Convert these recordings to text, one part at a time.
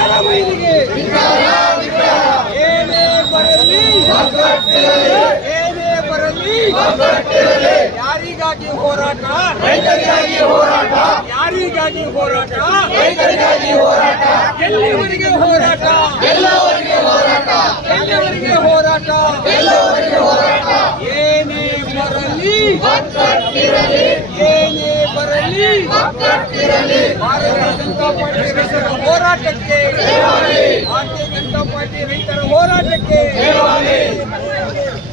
ಸಿದ್ದರಾಮಯ್ಯನಿಗೆ ಏನೇ ಬರಲಿ ಏನೇ ಬರಲಿ ಯಾರಿಗಾಗಿ ಹೋರಾಟ? ರೈತರಿಗಾಗಿ ಹೋರಾಟ. ಯಾರಿಗಾಗಿ ಹೋರಾಟ? ರೈತರಿಗಾಗಿ ಹೋರಾಟ. ಎಲ್ಲಿವರೆಗೆ ಹೋರಾಟ? ಎಲ್ಲವರೆಗೆ ಹೋರಾಟ. ಎಲ್ಲಿವರೆಗೆ ಹೋರಾಟ? ಎಲ್ಲವರೆಗೆ ಹೋರಾಟ. ಏನೇ ಬರಲಿ ಏನೇ ಬರಲಿ ಭಾರತೀಯ ಜನತಾ ಪಾರ್ಟಿ ರೈತರ ಹೋರಾಟಕ್ಕೆ, ಭಾರತೀಯ ಜನತಾ ಪಾರ್ಟಿ ರೈತರ ಹೋರಾಟಕ್ಕೆ,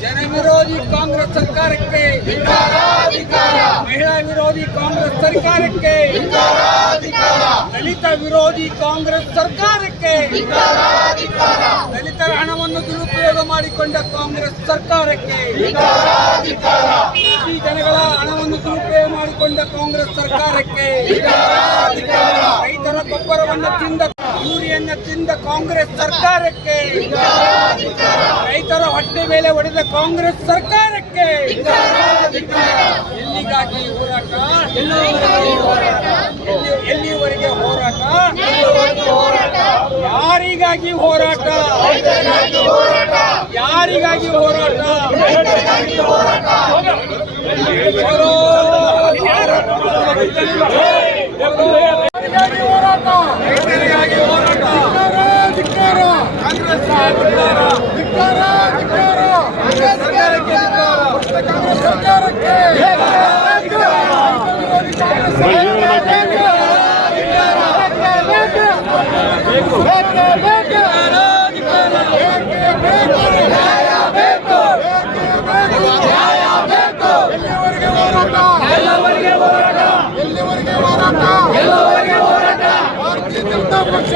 ಜನ ವಿರೋಧಿ ಕಾಂಗ್ರೆಸ್ ಸರ್ಕಾರಕ್ಕೆ, ಮಹಿಳಾ ವಿರೋಧಿ ಕಾಂಗ್ರೆಸ್ ಸರ್ಕಾರಕ್ಕೆ, ದಲಿತ ವಿರೋಧಿ ಕಾಂಗ್ರೆಸ್ ಸರ್ಕಾರಕ್ಕೆ, ದಲಿತರ ಹಣವನ್ನು ದುರುಪಯೋಗ ಮಾಡಿಕೊಂಡ ಕಾಂಗ್ರೆಸ್ ಸರ್ಕಾರಕ್ಕೆ, ಈ ಜನಗಳ ಹಣವನ್ನು ದುರುಪಯೋಗ ಮಾಡಿಕೊಂಡ ಕಾಂಗ್ರೆಸ್ ಸರ್ಕಾರಕ್ಕೆ, ರೈತರ ಗೊಬ್ಬರವನ್ನು ತಿಂದ ಯೂರಿಯನ್ನ ತಿಂದ ಕಾಂಗ್ರೆಸ್ ಸರ್ಕಾರಕ್ಕೆ, ರೈತರ ಹೊಟ್ಟೆ ಮೇಲೆ ಹೊಡೆದ ಕಾಂಗ್ರೆಸ್ ಸರ್ಕಾರಕ್ಕೆ ಎಲ್ಲಿಗಾಗಿ ಹೋರಾಟ? ಎಲ್ಲಿವರೆಗೆ ಹೋರಾಟ? ಯಾರಿಗಾಗಿ ಹೋರಾಟ? ಯಾರಿಗಾಗಿ ಹೋರಾಟ? ರೈತರಿಗಾಗಿ ಹೋರಾಟ. ಕಾಂಗ್ರೆಸ್ ಸರ್ಕಾರಕ್ಕೆ ಎಲ್ಲಿವರೆಗೆ ಹೋರಾಟ? ಭಾರತೀಯ ಜನತಾ ಪಕ್ಷ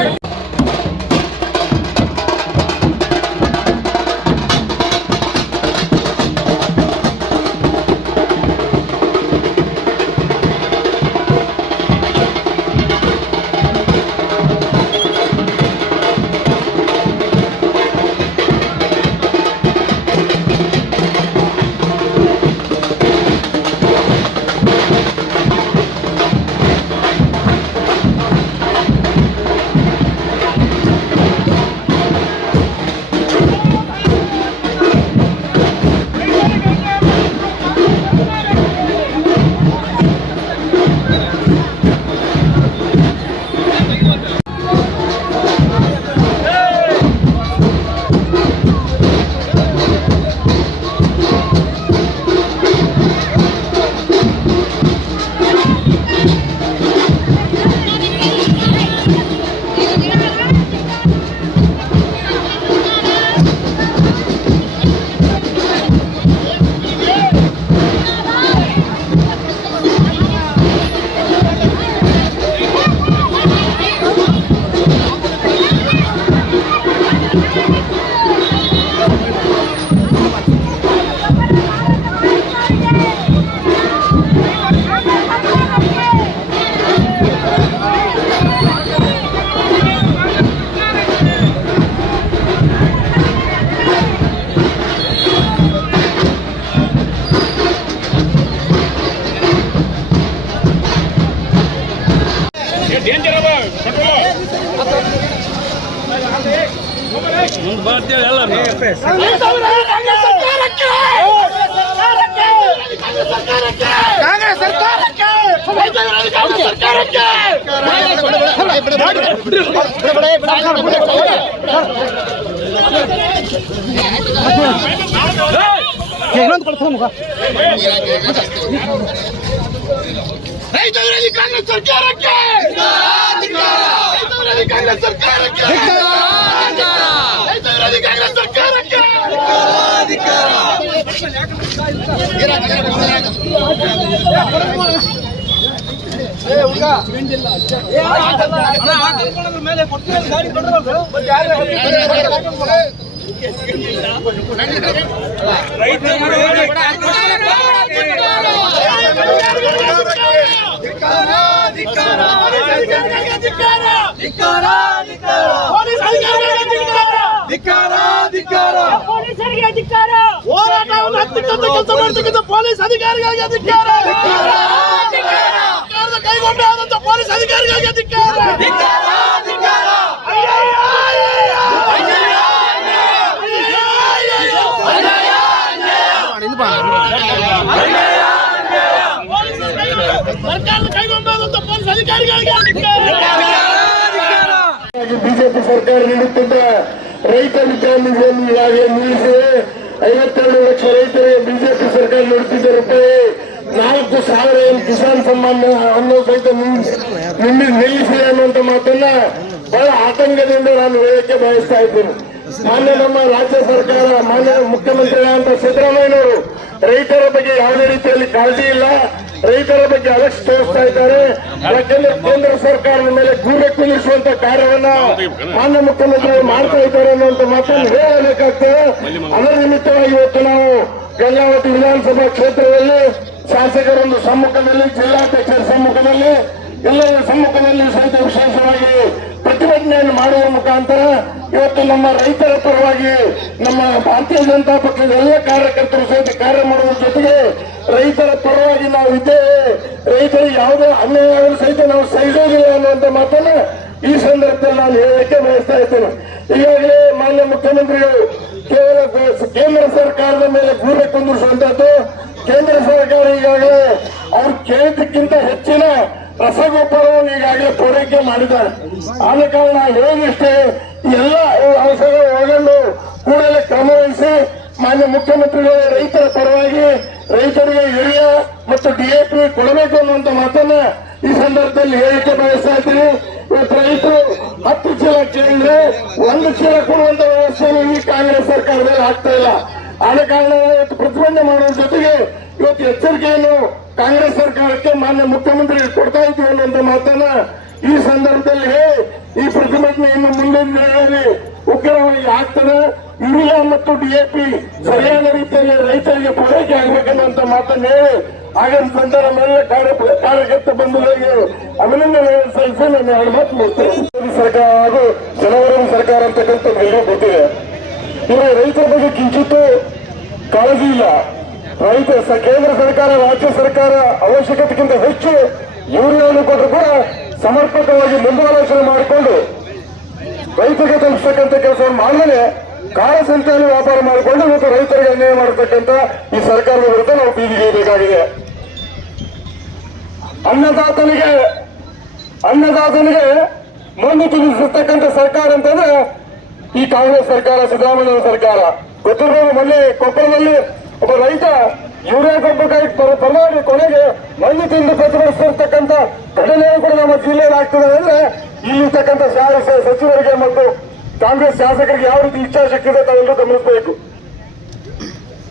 ಪೊಲೀಸರಿಗೆ ಅಧಿಕಾರ, ಹೋರಾಟವನ್ನು ಹತ್ತಿಕ್ಕಂತ ಕೆಲಸ ಮಾಡ್ತಕ್ಕಂಥ ಪೊಲೀಸ್ ಅಧಿಕಾರಿಗಳಿಗೆ ಅಧಿಕಾರ, ಕೈಗೊಂಡೆ ಆದಂತ ಪೊಲೀಸ್ ಅಧಿಕಾರಿಗಳಿಗೆ ಅಧಿಕಾರ. ಅಧಿಕಾರಿಗಳಿಗೆ ಧಿಕ್ಕಾರ. ಬಿಜೆಪಿ ಸರ್ಕಾರ ನೀಡುತ್ತಿದ್ದ ರೈತ ವಿದ್ಯಾನಿಧಿಯನ್ನು ಈಗಾಗಲೇ ನಿಲ್ಲಿಸಿ 52 ಲಕ್ಷ ರೈತರಿಗೆ ಬಿಜೆಪಿ ಸರ್ಕಾರ ನೀಡುತ್ತಿದ್ದ ರೂಪಾಯಿ 4,000 ಕಿಸಾನ್ ಸಮ್ಮಾನ್ ಅನ್ನು ಸಹಿತ ನಿಲ್ಲಿಸಿದೆ ಅನ್ನುವಂತ ಮಾತನ್ನ ಬಹಳ ಆತಂಕದಿಂದ ನಾನು ಹೇಳಕ್ಕೆ ಬಯಸ್ತಾ ಇದ್ದೀನಿ. ಮಾನ್ಯ ನಮ್ಮ ರಾಜ್ಯ ಸರ್ಕಾರ, ಮಾನ್ಯ ಮುಖ್ಯಮಂತ್ರಿಗಳಾದಂತ ಸಿದ್ದರಾಮಯ್ಯನವರು ರೈತರ ಬಗ್ಗೆ ಯಾವುದೇ ರೀತಿಯಲ್ಲಿ ಕಾಳಜಿ ಇಲ್ಲ, ರೈತರ ಬಗ್ಗೆ ಅಲಕ್ಷ್ಯ ತೋರಿಸ್ತಾ ಇದ್ದಾರೆ. ಯಾಕೆಂದ್ರೆ ಕೇಂದ್ರ ಸರ್ಕಾರದ ಮೇಲೆ ಗೂಬೆ ಕುಂದಿರಿಸುವಂತ ಕಾರ್ಯವನ್ನ ಮಾನ್ಯ ಮುಖ್ಯಮಂತ್ರಿಗಳು ಮಾಡ್ತಾ ಇದ್ದಾರೆ ಅನ್ನುವಂತ ಮಾತನ್ನು ಹೇಳಬೇಕಾಗ್ತದೆ. ಅದರ ನಿಮಿತ್ತವಾಗಿ ಇವತ್ತು ನಾವು ಗಂಗಾವತಿ ವಿಧಾನಸಭಾ ಕ್ಷೇತ್ರದಲ್ಲಿ ಶಾಸಕರೊಂದು ಸಮ್ಮುಖದಲ್ಲಿ, ಜಿಲ್ಲಾಧ್ಯಕ್ಷರ ಸಮ್ಮುಖದಲ್ಲಿ, ಎಲ್ಲರ ಸಮ್ಮುಖದಲ್ಲಿ ಸಹಿತ ವಿಶೇಷವಾಗಿ ಪ್ರತಿಭಟನೆಯನ್ನು ಮಾಡುವ ಮುಖಾಂತರ ಇವತ್ತು ನಮ್ಮ ರೈತರ ಪರವಾಗಿ ನಮ್ಮ ಭಾರತೀಯ ಜನತಾ ಪಕ್ಷದ ಎಲ್ಲ ಕಾರ್ಯಕರ್ತರು ಸಹಿತ ಕಾರ್ಯ ಮಾಡುವ ಜೊತೆಗೆ ರೈತರ ಪರವಾಗಿ ನಾವು ಇದ್ದೇವೆ. ರೈತರಿಗೆ ಯಾವುದೇ ಅನ್ಯಾಯವನ್ನು ಸಹಿತ ನಾವು ಸಹಿಸೋದಿಲ್ಲ ಅನ್ನುವಂತ ಮಾತನ್ನ ಈ ಸಂದರ್ಭದಲ್ಲಿ ನಾನು ಹೇಳಲಿಕ್ಕೆ ಬಯಸ್ತಾ ಇದ್ದೇನೆ. ಈಗಾಗಲೇ ಮಾನ್ಯ ಮುಖ್ಯಮಂತ್ರಿಗಳು ಕೇವಲ ಕೇಂದ್ರ ಸರ್ಕಾರದ ಮೇಲೆ ಗೂಬೆ ಕುಂದಿರಿಸುವಂತದ್ದು. ಕೇಂದ್ರ ಸರ್ಕಾರ ಈಗಾಗಲೇ ಅವ್ರು ಕೇಳಿದ್ದಕ್ಕಿಂತ ಹೆಚ್ಚಿನ ರಸಗೊಬ್ಬರವನ್ನು ಈಗಾಗಲೇ ಪೂರೈಕೆ ಮಾಡಿದ್ದಾರೆ. ಆದ ಕಾರಣ ಹೇಗಿಷ್ಟೇ ಎಲ್ಲ ಅಂಶಗಳು ಒಳಗೊಂಡು ಕೂಡಲೇ ಕ್ರಮ ವಹಿಸಿ ಮಾನ್ಯ ಮುಖ್ಯಮಂತ್ರಿಗಳು ರೈತರ ಪರವಾಗಿ ರೈತರಿಗೆ ಯೂರಿಯಾ ಮತ್ತು ಡಿಎಪಿ ಕೊಡಬೇಕು ಅನ್ನುವಂತ ಮಾತನ್ನ ಈ ಸಂದರ್ಭದಲ್ಲಿ ಹೇಳಿಕೆ ಬಯಸ್ತಾ ಇದ್ದೀನಿ. ಇವತ್ತು ರೈತರು 10 ಚೀಲ ಕೇಳಿದ್ರೆ 1 ಚೀಲ ಕೊಡುವಂತ ವ್ಯವಸ್ಥೆಯನ್ನು ಈ ಕಾಂಗ್ರೆಸ್ ಸರ್ಕಾರದಲ್ಲಿ ಆಗ್ತಾ ಇಲ್ಲ. ಆದ ಕಾರಣ ಇವತ್ತು ಪ್ರತಿಭಟನೆ ಮಾಡುವ ಜೊತೆಗೆ ಇವತ್ತು ಎಚ್ಚರಿಕೆಯನ್ನು ಕಾಂಗ್ರೆಸ್ ಸರ್ಕಾರಕ್ಕೆ ಮಾನ್ಯ ಮುಖ್ಯಮಂತ್ರಿಗಳು ಕೊಡ್ತಾ ಇದ್ದೀವಿ ಅನ್ನುವಂತ ಮಾತನ್ನ ಈ ಸಂದರ್ಭದಲ್ಲಿ ಈ ಪ್ರತಿಭಟನೆ ಇನ್ನು ಮುಂದಿನ ದಿನಗಳಲ್ಲಿ ಉಗ್ರವಾಗಿ ಆಗ್ತದೆ. ಯೂರಿಯಾ ಮತ್ತು ಡಿಎಪಿ ಸರಿಯಾದ ರೀತಿಯಲ್ಲಿ ರೈತರಿಗೆ ಪೂರೈಕೆ ಆಗಬೇಕನ್ನುವಂತ ಮಾತನ್ನು ಹೇಳಿ ಆಗಂತ ನಂತರ ಮೇಲೆ ಕಾರ್ಯಕರ್ತ ಬಂಧುಗಳಿಗೆ ಅಭಿನಂದನೆ ಸಲ್ಲಿಸಿ ನಾನು 2 ಮಾತು ಮುಗಿಸ್ತೇನೆ. ಸರ್ಕಾರ ಹಾಗೂ ಜನವರ ಸರ್ಕಾರ ಅಂತಕ್ಕಂಥ ಎಲ್ಲರೂ ಗೊತ್ತಿದೆ. ಇವರು ರೈತರ ಬಗ್ಗೆ ಕಿಂಚಿತ್ತೂ ಕಾಳಜಿ ಇಲ್ಲ. ಕೇಂದ್ರ ಸರ್ಕಾರ, ರಾಜ್ಯ ಸರ್ಕಾರ ಅವಶ್ಯಕತೆಗಿಂತ ಹೆಚ್ಚು ಯೂರಿಯಾವನ್ನು ಕೊಟ್ಟರು ಕೂಡ ಸಮರ್ಪಕವಾಗಿ ಮುಂದಾಲೋಚನೆ ಮಾಡಿಕೊಂಡು ರೈತರಿಗೆ ತಲುಪಿಸ್ತಕ್ಕಂಥ ಕೆಲಸವನ್ನು ಮಾಡಲೇ ಕಾಳಸಂತೆಯಲ್ಲಿ ವ್ಯಾಪಾರ ಮಾಡಿಕೊಂಡು ಇವತ್ತು ರೈತರಿಗೆ ಅನ್ಯಾಯ ಮಾಡತಕ್ಕಂಥ ಈ ಸರ್ಕಾರದ ವಿರುದ್ಧ ನಾವು ಬೀದಿಗೆ ಬೇಕಾಗಿದೆ. ಅನ್ನದಾತನಿಗೆ ಮಣ್ಣು ತುಂಬಿಸಿರ್ತಕ್ಕಂಥ ಸರ್ಕಾರ ಅಂತಂದ್ರೆ ಈ ಕಾಂಗ್ರೆಸ್ ಸರ್ಕಾರ, ಸಿದ್ದರಾಮಯ್ಯ ಸರ್ಕಾರ. ಗೊತ್ತಿರಬಹುದು, ಮೊನ್ನೆ ಕೊಪ್ಪಳದಲ್ಲಿ ಒಬ್ಬ ರೈತ ಯೂರಿಯಾ ಗೊಬ್ಬರಕ್ಕಾಗಿ ಪರವಾಗಿ ಕೊನೆಗೆ ಮಣ್ಣು ತಿಂದು ಪ್ರತಿಭಟಿಸಿರ್ತಕ್ಕಂಥ ಘಟನೆಯೂ ಕೂಡ ನಮ್ಮ ಜಿಲ್ಲೆಯಲ್ಲಿ ಆಗ್ತದೆ ಅಂದ್ರೆ ಇಲ್ಲಿರ್ತಕ್ಕಂಥ ಸಚಿವರಿಗೆ ಮತ್ತು ಕಾಂಗ್ರೆಸ್ ಶಾಸಕರಿಗೆ ಯಾವ ರೀತಿ ಇಚ್ಛಾಶಕ್ತಿ ಇದೆ ತಾವೆಲ್ಲರೂ ಗಮನಿಸಬೇಕು.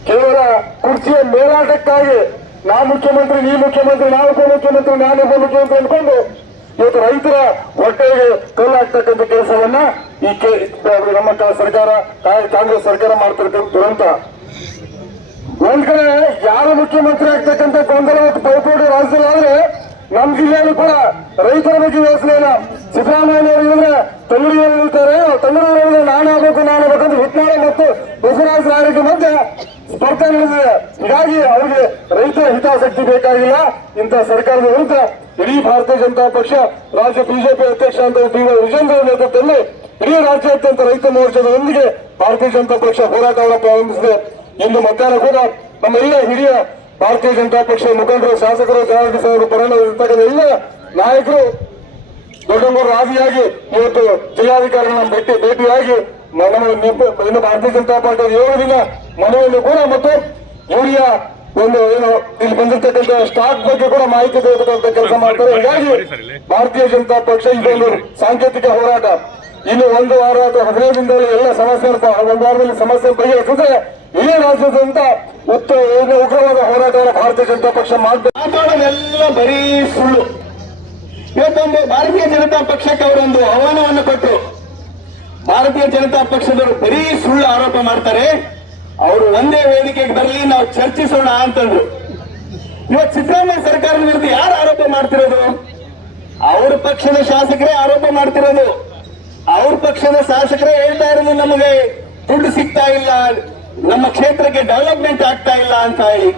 ಕೇವಲ ಕುರ್ಚಿಯ ಮೇಲಾಟಕ್ಕಾಗಿ ನಾ ಮುಖ್ಯಮಂತ್ರಿ, ನೀ ಮುಖ್ಯಮಂತ್ರಿ, ನಾ ಉಪಮುಖ್ಯಮಂತ್ರಿ, ನಾನು ಉಪಮುಖ್ಯಮಂತ್ರಿ ಅಂದ್ಕೊಂಡು ಇವತ್ತು ರೈತರ ಹೊಟ್ಟೆಗೆ ಕಲ್ಲಾಗ್ತಕ್ಕಂಥ ಕೆಲಸವನ್ನ ಈ ನಮ್ಮ ಸರ್ಕಾರ, ಕಾಂಗ್ರೆಸ್ ಸರ್ಕಾರ ಮಾಡ್ತಿರ್ತಕ್ಕಂಥ ದುರಂತ. ಒಂದ್ ಕಡೆ ಯಾರು ಮುಖ್ಯಮಂತ್ರಿ ಆಗ್ತಕ್ಕಂಥ ಗೊಂದಲ ಮತ್ತು ಪೈಪೋಟಿ ರಾಜ್ಯದಲ್ಲಿ ಆದ್ರೆ ನಮ್ಮ ಜಿಲ್ಲೆಯಲ್ಲೂ ಕೂಡ ರೈತರ ಬಗ್ಗೆ ಯೋಚನೆ ಇಲ್ಲ. ಸಿದ್ದರಾಮಯ್ಯನವರು ಇದ್ರೆ ತಂಗಡಿಯಲ್ಲಿ ಇರ್ತಾರೆ, ತಂಗಡಿಯಲ್ಲಿ ನಾನು ಆಗಬೇಕಂತ ಹಿಟ್ನಾಳ ಮತ್ತು ಬಸವರಾಜ ರಾಯರಿಗೆ ಮಧ್ಯೆ ಸ್ಪರ್ಧೆ ನಡೆದಿದೆ. ಹೀಗಾಗಿ ಅವರಿಗೆ ರೈತರ ಹಿತಾಸಕ್ತಿ ಬೇಕಾಗಿಲ್ಲ. ಇಂಥ ಸರ್ಕಾರದ ವಿರುದ್ಧ ಇಡೀ ಭಾರತೀಯ ಜನತಾ ಪಕ್ಷ, ರಾಜ್ಯ ಬಿಜೆಪಿ ಅಧ್ಯಕ್ಷ ಅಂತ ವಿಜೇಂದ್ರ ನೇತೃತ್ವದಲ್ಲಿ ಇಡೀ ರಾಜ್ಯಾದ್ಯಂತ ರೈತ ಮೋರ್ಚಾದೊಂದಿಗೆ ಭಾರತೀಯ ಜನತಾ ಪಕ್ಷ ಹೋರಾಟವನ್ನು ಪ್ರಾರಂಭಿಸಿದೆ. ಇಂದು ಮಧ್ಯಾಹ್ನ ಕೂಡ ನಮ್ಮ ಎಲ್ಲ ಹಿರಿಯ ಭಾರತೀಯ ಜನತಾ ಪಕ್ಷ ಮುಖಂಡರು, ಶಾಸಕರು, ಜನಾರ್ದನ ಪರವಾಗಿರ್ತಕ್ಕಂಥ ಎಲ್ಲ ನಾಯಕರು ದೊಡ್ಡಮೂರು ಆದಿಯಾಗಿ ಇವತ್ತು ಜಿಲ್ಲಾಧಿಕಾರಿಗಳನ್ನ ಭೇಟಿಯಾಗಿ ಇನ್ನು ಭಾರತೀಯ ಜನತಾ ಪಾರ್ಟಿಯ ಯೋಗದಿಂದ ಮನೆಯಲ್ಲಿ ಕೂಡ ಮತ್ತು ಯೂರಿಯಾ ಇಲ್ಲಿ ಬಂದಿರತಕ್ಕಂಥ ಸ್ಟಾಕ್ ಬಗ್ಗೆ ಕೂಡ ಮಾಹಿತಿ ತೆಗೆದುಕೊಂಡ ಕೆಲಸ ಮಾಡ್ತಾರೆ. ಹೀಗಾಗಿ ಭಾರತೀಯ ಜನತಾ ಪಕ್ಷ ಇದೊಂದು ಸಾಂಕೇತಿಕ ಹೋರಾಟ. ಇನ್ನು 1 ವಾರ ಅಥವಾ 15 ದಿನದಲ್ಲಿ ಎಲ್ಲ ಸಮಸ್ಯೆ, 1 ವಾರದಲ್ಲಿ ಸಮಸ್ಯೆ ಬಗೆಹರಿಸಿದ್ರೆ ಇಡೀ ರಾಜ್ಯದಂತ ಉಗ್ರವಾದ ಹೋರಾಟವನ್ನು ಭಾರತೀಯ ಜನತಾ ಪಕ್ಷ ಮಾಡಬೇಕು. ಮಾತಾಡೋದೆಲ್ಲ ಬರೀ ಸುಳ್ಳು. ಇವತ್ತೊಂದು ಭಾರತೀಯ ಜನತಾ ಪಕ್ಷಕ್ಕೆ ಅವರೊಂದು ಆಹ್ವಾನವನ್ನು ಕೊಟ್ಟರು. ಭಾರತೀಯ ಜನತಾ ಪಕ್ಷದವರು ಬರೀ ಸುಳ್ಳು ಆರೋಪ ಮಾಡ್ತಾರೆ, ಅವರು ಒಂದೇ ವೇದಿಕೆಗೆ ಬರಲಿ, ನಾವು ಚರ್ಚಿಸೋಣ ಅಂತಂದ್ರು. ಇವತ್ತು ಸಿದ್ದರಾಮಯ್ಯ ಸರ್ಕಾರದ ವಿರುದ್ಧ ಯಾರು ಆರೋಪ ಮಾಡ್ತಿರೋದು? ಅವ್ರ ಪಕ್ಷದ ಶಾಸಕರೇ ಆರೋಪ ಮಾಡ್ತಿರೋದು. ಅವ್ರ ಪಕ್ಷದ ಶಾಸಕರೇ ಹೇಳ್ತಾ ಇರೋದು ನಮಗೆ ದುಡ್ಡು ಸಿಗ್ತಾ ಇಲ್ಲ, ನಮ್ಮ ಕ್ಷೇತ್ರಕ್ಕೆ ಡೆವಲಪ್ಮೆಂಟ್ ಆಗ್ತಾ ಇಲ್ಲ ಅಂತ ಹೇಳಿ.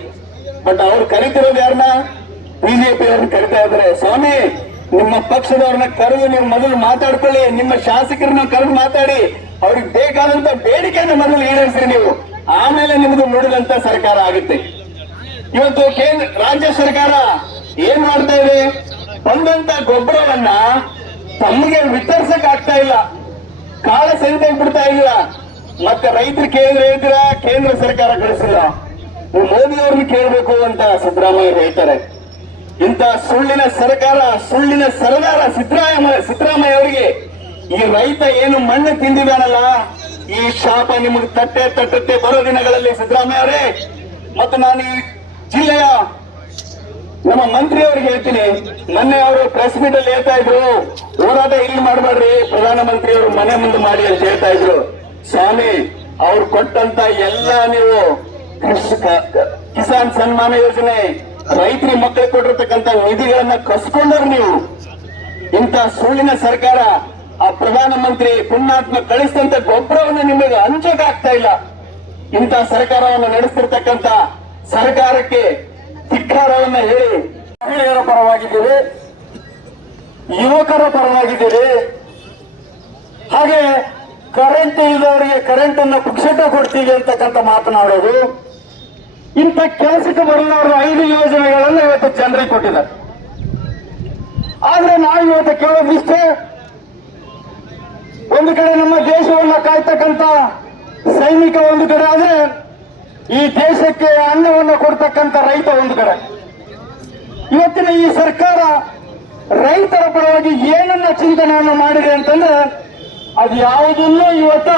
ಬಟ್ ಅವ್ರು ಕರಿತಿರೋದು ಯಾರನ್ನ? ಬಿಜೆಪಿ ಅವ್ರನ್ನ ಕರಿತಾ ಇದ್ದಾರೆ. ಸ್ವಾಮಿ, ನಿಮ್ಮ ಪಕ್ಷದವ್ರನ್ನ ಕರೆದು ನೀವು ಮೊದಲು ಮಾತಾಡ್ಕೊಳ್ಳಿ, ನಿಮ್ಮ ಶಾಸಕರನ್ನ ಕರೆದು ಮಾತಾಡಿ, ಅವ್ರಿಗೆ ಬೇಕಾದಂತ ಬೇಡಿಕೆಯನ್ನು ಮೊದಲು ಈಡೇರಿಸ್ರಿ ನೀವು, ಆಮೇಲೆ ನಿಮ್ದು ನುಡಿದಂತ ಸರ್ಕಾರ ಆಗುತ್ತೆ. ಇವತ್ತು ರಾಜ್ಯ ಸರ್ಕಾರ ಏನ್ ಮಾಡ್ತಾ ಇದೆ? ಬಂದಂತ ಗೊಬ್ಬರವನ್ನ ತಮಗೆ ವಿತರಿಸಕ್ ಆಗ್ತಾ ಇಲ್ಲ, ಕಾಳ ಸಂಖ್ಯೆ ಬಿಡ್ತಾ ಇಲ್ಲ. ಮತ್ತೆ ರೈತರು ಹೇಳಿದ್ರ ಕೇಂದ್ರ ಸರ್ಕಾರ ಕಳಿಸಿಲ್ಲ, ನೀವು ಮೋದಿ ಅವ್ರನ್ನ ಕೇಳಬೇಕು ಅಂತ ಸಿದ್ದರಾಮಯ್ಯ ಹೇಳ್ತಾರೆ. ಇಂಥ ಸುಳ್ಳಿನ ಸರ್ಕಾರ, ಸುಳ್ಳಿನ ಸರದಾರ ಸಿದ್ದರಾಮಯ್ಯ ಅವರಿಗೆ ಈ ರೈತ ಏನು ಮಣ್ಣು ತಿಂದಿದಾನಲ್ಲ, ಈ ಶಾಪ ನಿಮಗೆ ತಟ್ಟೆ ಬರೋ ದಿನಗಳಲ್ಲಿ ಸಿದ್ದರಾಮಯ್ಯ ಅವರೇ. ಮತ್ತು ನಾನು ಈ ಜಿಲ್ಲೆಯ ನಮ್ಮ ಮಂತ್ರಿ ಅವ್ರಿಗೆ ಹೇಳ್ತೀನಿ, ಮೊನ್ನೆ ಅವರು ಪ್ರೆಸ್ ಮೀಟ್ ಅಲ್ಲಿ ಹೇಳ್ತಾ ಇದ್ರು, ಹೋರಾಟ ಇಲ್ಲಿ ಮಾಡಬೇಡ್ರಿ, ಪ್ರಧಾನಮಂತ್ರಿ ಅವರು ಮನೆ ಮುಂದೆ ಮಾಡಿ ಅಂತ ಹೇಳ್ತಾ ಇದ್ರು. ಸ್ವಾಮಿ, ಅವ್ರು ಕೊಟ್ಟಂತ ಎಲ್ಲ ನೀವು ಕಿಸಾನ್ ಸನ್ಮಾನ ಯೋಜನೆ, ರೈತರಿಗೆ ಮಕ್ಕಳಿಗೆ ಕೊಟ್ಟಿರ್ತಕ್ಕಂಥ ನಿಧಿಗಳನ್ನ ಕಸ್ಕೊಂಡ್ರು ನೀವು. ಇಂಥ ಸುಳ್ಳಿನ ಸರ್ಕಾರ, ಆ ಪ್ರಧಾನಮಂತ್ರಿ ಪುಣ್ಯಾತ್ಮ ಕಳಿಸಿದಂತ ಗೊಬ್ಬರವನ್ನು ನಿಮಗೆ ಹಂಚೋಕೆ ಆಗ್ತಾ ಇಲ್ಲ. ಇಂಥ ಸರ್ಕಾರವನ್ನು ನಡೆಸ್ತಿರ್ತಕ್ಕಂಥ ಸರ್ಕಾರಕ್ಕೆ ಧಿಕ್ಕಾರವನ್ನ ಹೇಳಿ, ಮಹಿಳೆಯರ ಪರವಾಗಿದ್ದೀರಿ, ಯುವಕರ ಪರವಾಗಿದ್ದೀರಿ, ಹಾಗೆ ಕರೆಂಟ್ ಇಲ್ಲದವರಿಗೆ ಕರೆಂಟ್ ಅನ್ನು ಪುಕ್ಷಟ ಕೊಡ್ತೀವಿ ಅಂತಕ್ಕಂಥ ಮಾತನಾಡೋದು. ಇಂಥ ಕೆಲಸಕ್ಕೆ ಬರೋರು 5 ಯೋಜನೆಗಳನ್ನು ಇವತ್ತು ಜನರಿಗೆ ಕೊಟ್ಟಿದ್ದಾರೆ. ಆದ್ರೆ ನಾವು ಇವತ್ತು ಕೇಳೋದಿಷ್ಟೇ, ಒಂದು ಕಡೆ ನಮ್ಮ ದೇಶವನ್ನ ಕಾಯ್ತಕ್ಕಂಥ ಸೈನಿಕ ಒಂದು ಕಡೆ ಆದ್ರೆ, ಈ ದೇಶಕ್ಕೆ ಅನ್ನವನ್ನು ಕೊಡ್ತಕ್ಕಂಥ ರೈತ ಒಂದು ಕಡೆ. ಇವತ್ತಿನ ಈ ಸರ್ಕಾರ ರೈತರ ಪರವಾಗಿ ಏನನ್ನ ಚಿಂತನೆಯನ್ನು ಮಾಡಿದೆ ಅಂತಂದ್ರೆ, ಅದು ಯಾವುದನ್ನು ಇವತ್ತ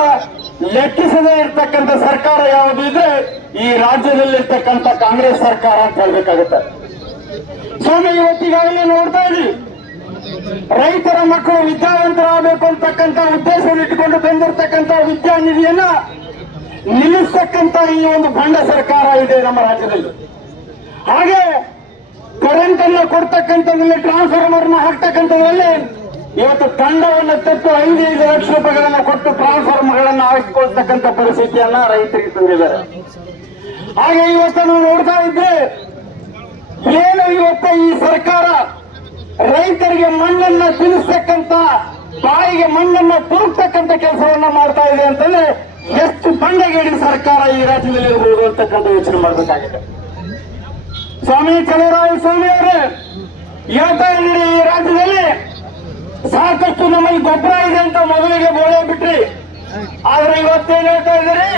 ಲೆಕ್ಕಿಸದೇ ಇರ್ತಕ್ಕಂಥ ಸರ್ಕಾರ ಯಾವುದು ಇದ್ರೆ ಈ ರಾಜ್ಯದಲ್ಲಿರ್ತಕ್ಕಂಥ ಕಾಂಗ್ರೆಸ್ ಸರ್ಕಾರ ಅಂತ ಹೇಳ್ಬೇಕಾಗುತ್ತೆ. ಸ್ವಾಮಿ, ಇವತ್ತಿಗಾಗಲೇ ನೋಡ್ತಾ ಇದ್ದೀವಿ, ರೈತರ ಮಕ್ಕಳು ವಿದ್ಯಾವಂತರಾಗಬೇಕು ಅಂತಕ್ಕಂಥ ಉದ್ದೇಶ ಇಟ್ಟುಕೊಂಡು ತಂದಿರತಕ್ಕಂಥ ವಿದ್ಯಾನಿಧಿಯನ್ನ ನಿಲ್ಲಿಸ್ತಕ್ಕಂಥ ಈ ಒಂದು ಬಂಡ ಸರ್ಕಾರ ಇದೆ ನಮ್ಮ ರಾಜ್ಯದಲ್ಲಿ. ಹಾಗೆ ಕರೆಂಟ್ ಅನ್ನು ಕೊಡ್ತಕ್ಕಂಥದ್ರಲ್ಲಿ, ಟ್ರಾನ್ಸ್ಫಾರ್ಮರ್ನ ಹಾಕ್ತಕ್ಕಂಥದ್ರಲ್ಲಿ ಇವತ್ತು ದಂಡವನ್ನು ತೆತ್ತು 5 ಲಕ್ಷ ರೂಪಾಯಿಗಳನ್ನ ಕೊಟ್ಟು ಟ್ರಾನ್ಸ್ಫಾರ್ಮರ್ಗಳನ್ನು ಹಾಕಿಕೊಳ್ತಕ್ಕಂಥ ಪರಿಸ್ಥಿತಿಯನ್ನ ರೈತರಿಗೆ ತಂದಿದ್ದಾರೆ. ಹಾಗೆ ಇವತ್ತು ನಾವು ನೋಡ್ತಾ ಇದ್ರೆ, ಏನು ಇವತ್ತು ಈ ಸರ್ಕಾರ ರೈತರಿಗೆ ಮಣ್ಣನ್ನ ತಿನ್ನಿಸ್ತಕ್ಕಂಥ, ಬಾಯಿಗೆ ಮಣ್ಣನ್ನ ತುರುಕ್ತಕ್ಕಂಥ ಕೆಲಸವನ್ನ ಮಾಡ್ತಾ ಇದೆ ಅಂತಂದ್ರೆ, ಎಷ್ಟು ಬಂಡಗೇಡಿ ಸರ್ಕಾರ ಈ ರಾಜ್ಯದಲ್ಲಿ ಇರಬಹುದು ಅಂತಕ್ಕಂಥ ಯೋಚನೆ ಮಾಡಬೇಕಾಗಿದೆ. ಸ್ವಾಮಿ ಚಲುವರಾಯ ಸ್ವಾಮಿ ಅವರೇ ಹೇಳ್ತಾ ಇದ್ದೀರಿ, ಈ ರಾಜ್ಯದಲ್ಲಿ ಸಾಕಷ್ಟು ನಮ್ಮಲ್ಲಿ ಗೊಬ್ಬರ ಇದೆ ಅಂತ ಮೊದಲಿಗೆ ಬೋಳೆ ಬಿಟ್ರಿ. ಆದ್ರೆ ಇವತ್ತೇನ್ ಹೇಳ್ತಾ ಇದ್ದೀರಿ,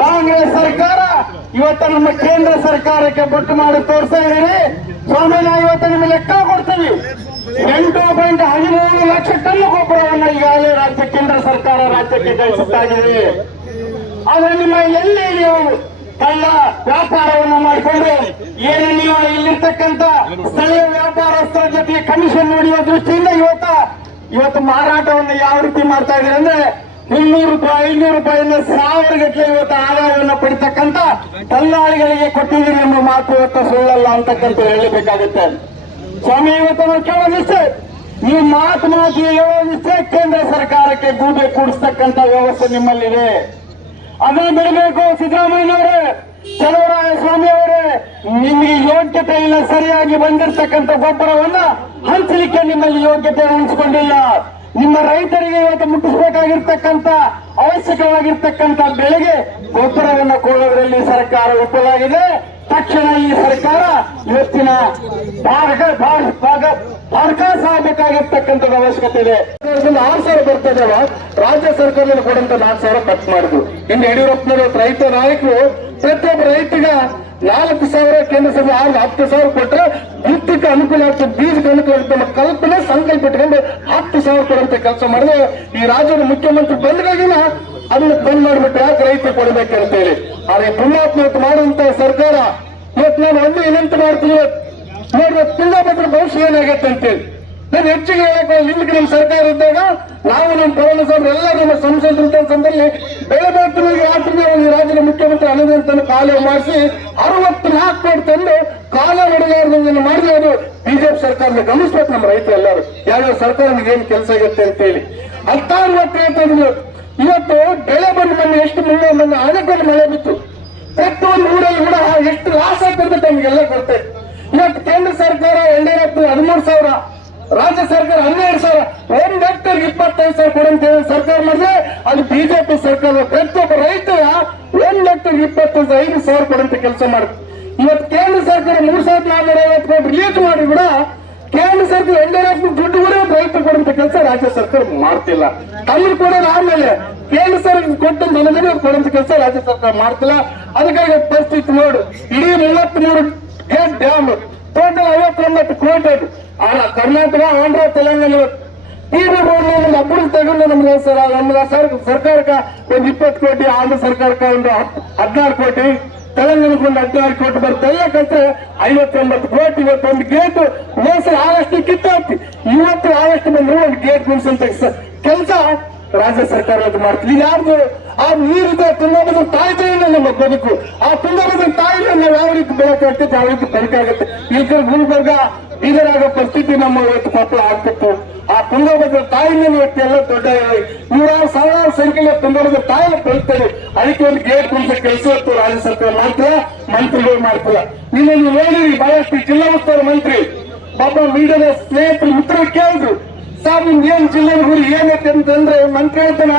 ಕಾಂಗ್ರೆಸ್ ಸರ್ಕಾರ ಇವತ್ತು ನಮ್ಮ ಕೇಂದ್ರ ಸರ್ಕಾರಕ್ಕೆ ಬೊಟ್ಟು ಮಾಡಿ ತೋರಿಸ್ತಾ ಇದ್ದೀರಿ. ಸ್ವಾಮಿ, ನಾವು ಇವತ್ತು ನಿಮಗೆ ಲೆಕ್ಕ ಕೊಡ್ತೀವಿ, 8.13 ಲಕ್ಷ ಟನ್ ಗೊಬ್ಬರವನ್ನು ಈಗಾಗಲೇ ಕೇಂದ್ರ ಸರ್ಕಾರ ರಾಜ್ಯಕ್ಕೆ ಕಳಿಸುತ್ತಾಗಿದೆ. ಆದ್ರೆ ನಿಮ್ಮ ಎಲ್ಲಿ ನೀವು ಕಳ್ಳ ವ್ಯಾಪಾರವನ್ನು ಮಾಡಿಕೊಂಡು, ಏನು ನೀವು ಇಲ್ಲಿರ್ತಕ್ಕಂಥ ಸ್ಥಳೀಯ ವ್ಯಾಪಾರಸ್ಥರ ಜೊತೆಗೆ ಕಮಿಷನ್ ನೀಡುವ ದೃಷ್ಟಿಯಿಂದ ಇವತ್ತು ಮಾರಾಟವನ್ನು ಯಾವ ರೀತಿ ಮಾಡ್ತಾ ಇದ್ದೀರಿ ಅಂದ್ರೆ, 300 ರೂಪಾಯಿ 500 ರೂಪಾಯಿಯಿಂದ 1000 ಗಟ್ಟಲೆ ಇವತ್ತು ಆದಾಯವನ್ನು ಪಡಿತಕ್ಕಂಥ ದಲ್ಲಾಳಿಗಳಿಗೆ ಕೊಟ್ಟಿದ್ದೀರಿ ಎಂಬ ಮಾತು ಇವತ್ತು ಸುಳ್ಳಲ್ಲ ಅಂತಕ್ಕಂಥ ಹೇಳಬೇಕಾಗುತ್ತೆ. ಸ್ವಾಮಿ, ಇವತ್ತು ನಾವು ಕೇಳೋದಿಷ್ಟೇ, ನೀವು ಮಾತು ಹೇಳೋದಿಷ್ಟೇ, ಕೇಂದ್ರ ಸರ್ಕಾರಕ್ಕೆ ಗೂಬೆ ಕೂಡಿಸ್ತಕ್ಕಂಥ ವ್ಯವಸ್ಥೆ ನಿಮ್ಮಲ್ಲಿದೆ. ಅದನ್ನು ಬಿಡಬೇಕು. ಸಿದ್ದರಾಮಯ್ಯನವರೇ, ಚಲುವರಾಯ ಸ್ವಾಮಿ ಅವರೇ, ನಿಮಗೆ ಯೋಗ್ಯತೆ ಇಲ್ಲ, ಸರಿಯಾಗಿ ಬಂದಿರತಕ್ಕಂಥ ಗೊಬ್ಬರವನ್ನ ಹಂಚಲಿಕ್ಕೆ ನಿಮ್ಮಲ್ಲಿ ಯೋಗ್ಯತೆ ಹಂಚಿಕೊಂಡಿಲ್ಲ. ನಿಮ್ಮ ರೈತರಿಗೆ ಇವತ್ತು ಮುಟ್ಟಿಸಬೇಕಾಗಿರ್ತಕ್ಕಂಥ ಅವಶ್ಯಕವಾಗಿರ್ತಕ್ಕಂಥ ಬೆಳೆಗೆ ಗೊಬ್ಬರವನ್ನು ಕೊಡುವುದರಲ್ಲಿ ಸರ್ಕಾರ ವಿಫಲವಾಗಿದೆ. ತಕ್ಷಣ ಈ ಸರ್ಕಾರ ಇವತ್ತಿನ ಬಾರ್ಕಾಸ್ ಆಗಬೇಕಾಗಿರ್ತಕ್ಕಂಥದ್ದು ಅವಶ್ಯಕತೆ ಇದೆ. 6,000 ಬರ್ತದಲ್ಲ, ರಾಜ್ಯ ಸರ್ಕಾರದಲ್ಲಿ ಕೊಡುವಂತ 4,000 ಕಟ್ ಮಾಡಿದ್ರು. ಇನ್ನು ಯಡಿಯೂರಪ್ಪನವರು ರೈತ ನಾಯಕರು ಪ್ರತಿಯೊಬ್ಬ ರೈತಗ 4,000 ಕೇಂದ್ರ ಸರ್ಕಾರ 10,000 ಕೊಟ್ಟರೆ ಬಿತ್ತಕ್ಕೆ ಅನುಕೂಲ ಆಗ್ತದೆ, ಬೀಜಕ್ಕೆ ಅನುಕೂಲ ಆಗ್ತದೆ, ಕಲ್ಪನೆ ಸಂಕಲ್ಪ ಇಟ್ಕೊಂಡು 10,000 ಕೊಡುವಂತ ಕೆಲಸ ಮಾಡಿದ್ರೆ, ಈ ರಾಜ್ಯದ ಮುಖ್ಯಮಂತ್ರಿ ಬಂದಾಗಿನ ಅದನ್ನ ಬಂದ್ ಮಾಡಿಬಿಟ್ಟು ಯಾಕೆ ರೈತರು ಕೊಡಬೇಕಂತೇಳಿ. ಆದ್ರೆ ಪುಣ್ಯಾತ್ಮಕ ಮಾಡುವಂತ ಸರ್ಕಾರ ಇವತ್ತು ನಾನು ಒಂದು ವಿನಂತಿ ಮಾಡ್ತೀನಿ, ನೋಡ್ರಿ ತುಂಗಭದ್ರ ಭವಿಷ್ಯ ಏನಾಗತ್ತೆ ಅಂತೇಳಿ. ನಾನು ಹೆಚ್ಚಿಗೆ ಹೇಳಕ್ಕೆ ಇಲ್ಲಿಗೆ ನಮ್ಮ ಸರ್ಕಾರ ಇದ್ದಾಗ ನಾವು ನಮ್ಮ ಪರಮೇಶ್ವರ ಎಲ್ಲ ನಮ್ಮ ಸಂಸದರು ಸಂದರ್ಭದಲ್ಲಿ ಬೆಳೆ ಬೆಳೆಗಳಿಗೆ ಆಟದ ಈ ರಾಜ್ಯದ ಮುಖ್ಯಮಂತ್ರಿ ಅನುದಾನ ಕಾಲುವೆ ಮಾಡಿಸಿ 64 ಕೋಟಿ ತಂದು ಕಾಲ ನಡೆಗಾರದನ್ನು ಮಾಡಿದ್ರೆ ಅದು ಬಿಜೆಪಿ ಸರ್ಕಾರದ ಗಮನಿಸ್ಬೇಕು. ನಮ್ಮ ರೈತರು ಎಲ್ಲರೂ ಯಾವ್ಯಾವ ಸರ್ಕಾರ ಏನ್ ಕೆಲಸ ಆಗುತ್ತೆ ಅಂತೇಳಿ 16 ಇವತ್ತು ಬೆಳೆ ಬಂದು ಎಷ್ಟು ಮುಂದೆ ಆನೆಗೊಂಡು ಮಳೆ ಬಿತ್ತು, ಪ್ರತಿಯೊಂದು ಊರಲ್ಲಿ ಕೂಡ ಎಷ್ಟು ಲಾಸ್ ಆಗ್ತದೆ ನಮಗೆಲ್ಲ ಗೊತ್ತೈತೆ. ಇವತ್ತು ಕೇಂದ್ರ ಸರ್ಕಾರ 13,000, ರಾಜ್ಯ ಸರ್ಕಾರ 12,000, 1 ಹೆಕ್ಟರ್ಗೆ 25,000 ಕೊಡಂತ ಸರ್ಕಾರ ಮಾಡಿದ್ರೆ ಅದು ಬಿಜೆಪಿ ಸರ್ಕಾರ. ಪ್ರತಿಯೊಬ್ಬ ರೈತ 1 ಹೆಕ್ಟರ್ಗೆ 25,000 ಕೊಡಂತ ಕೆಲಸ ಮಾಡುತ್ತೆ. ಇವತ್ತು ಕೇಂದ್ರ ಸರ್ಕಾರ 3,450 ಕೋಟಿ ರಿಲೀಸ್ ಮಾಡಿ ಕೂಡ ಕೇಂದ್ರ ಸರ್ಕಾರ NDRF ದುಡ್ಡು ಕೂಡ ರೈತರು ಕೊಡುವಂತ ಕೆಲಸ ರಾಜ್ಯ ಸರ್ಕಾರ ಮಾಡ್ತಿಲ್ಲ. ಅಲ್ಲಿ ಕೊಡೋದು ಆದ್ಮೇಲೆ ಕೇಂದ್ರ ಸರ್ಕಾರ ಕೊಟ್ಟು ನನಗೆ ಕೊಡುವಂತ ಕೆಲಸ ರಾಜ್ಯ ಸರ್ಕಾರ ಮಾಡ್ತಿಲ್ಲ. ಅದಕ್ಕಾಗಿ ಪರಿಸ್ಥಿತಿ ನೋಡು, ಇಡೀ 33 ಗೇಟ್ ಡ್ಯಾಮ್ ಟೋಟಲ್ 59 ಕೋಟಿ. ಕರ್ನಾಟಕ, ಆಂಧ್ರ, ತೆಲಂಗಾಣ ತೀವ್ರ ಅಪ್ರೂವ್ ತಗೊಂಡು ನಮ್ಗೆ ಸರ್ಕಾರಕ್ಕೆ ಒಂದು 20 ಕೋಟಿ, ಆಂಧ್ರ ಸರ್ಕಾರಕ್ಕೆ ಒಂದು 16 ಕೋಟಿ, ತೆಲಂಗಾಣಕ್ಕೆ ಒಂದು 16 ಕೋಟಿ ಬರುತ್ತೆ. ಎಲ್ಲ ಕಲ್ತ್ರೆ 59 ಕೋಟಿ. ಇವತ್ತೊಂದು ಗೇಟ್ ಹೋಸಲು ಆಗಷ್ಟು ಕಿತ್ತಾಗ್ತಿ, ಇವತ್ತು ಆಗಷ್ಟು ಬಂದು ಒಂದು ಗೇಟ್ ಮುಗಿಸಂತ ಕೆಲಸ ರಾಜ್ಯ ಸರ್ಕಾರ ಮಾಡ್ತೀವಿ. ಯಾರ್ದು ಆ ನೀರಿದೆ ತುಂಗಭದ್ರಾ ತಾಯಿದೆ ನಮ್ಮ ಬದುಕು. ಆ ತುಂಗಭದ್ರಾ ತಾಯಿನ ನಾವು ಯಾವ ರೀತಿ ಬೆಳಕಾಗ್ತದೆ, ಯಾವ ರೀತಿ ಬದುಕಾಗುತ್ತೆ. ಈಗ ಗುಲ್ಬರ್ಗ ಬೀದರಾಗೋ ಪರಿಸ್ಥಿತಿ ನಮ್ಮ ಇವತ್ತು ಕೊಪ್ಪಳ ಆಗ್ತಿತ್ತು. ಆ ತುಂಗಭದ್ರಾ ತಾಯಿನ ಇವತ್ತು ಎಲ್ಲ ದೊಡ್ಡ 100,000 ಸಂಖ್ಯೆಯಲ್ಲಿ ತುಂಗಭದ್ರಾ ತಾಯಿನ ಬೆಳಿತಾರೆ. ಅದಕ್ಕೆ ಒಂದು ಗೇಟ್ ಕುಂತ ಕೆಲಸ ಇತ್ತು ರಾಜ್ಯ ಸರ್ಕಾರ ಮಾಡ್ತಿಲ್ಲ, ಮಂತ್ರಿಗಳು ಮಾಡ್ತಿಲ್ಲ. ನೀವು ಹೇಳಿರಿ, ಬಹಳಷ್ಟು ಜಿಲ್ಲಾ ಉಸ್ತುವಾರಿ ಮಂತ್ರಿ ಪಾಪ ಮೀಡಿಯಾದ ಸ್ನೇಹಿತರು ಮಿತ್ರ ಕೇಳಿದ್ರು, ಸಾಬ್ ಏನ್ ಜಿಲ್ಲೆ ಗುರಿ ಏನೈತೆ ಅಂತಂದ್ರೆ ಮಂತ್ರಿ ಹೇಳ್ತಾನ,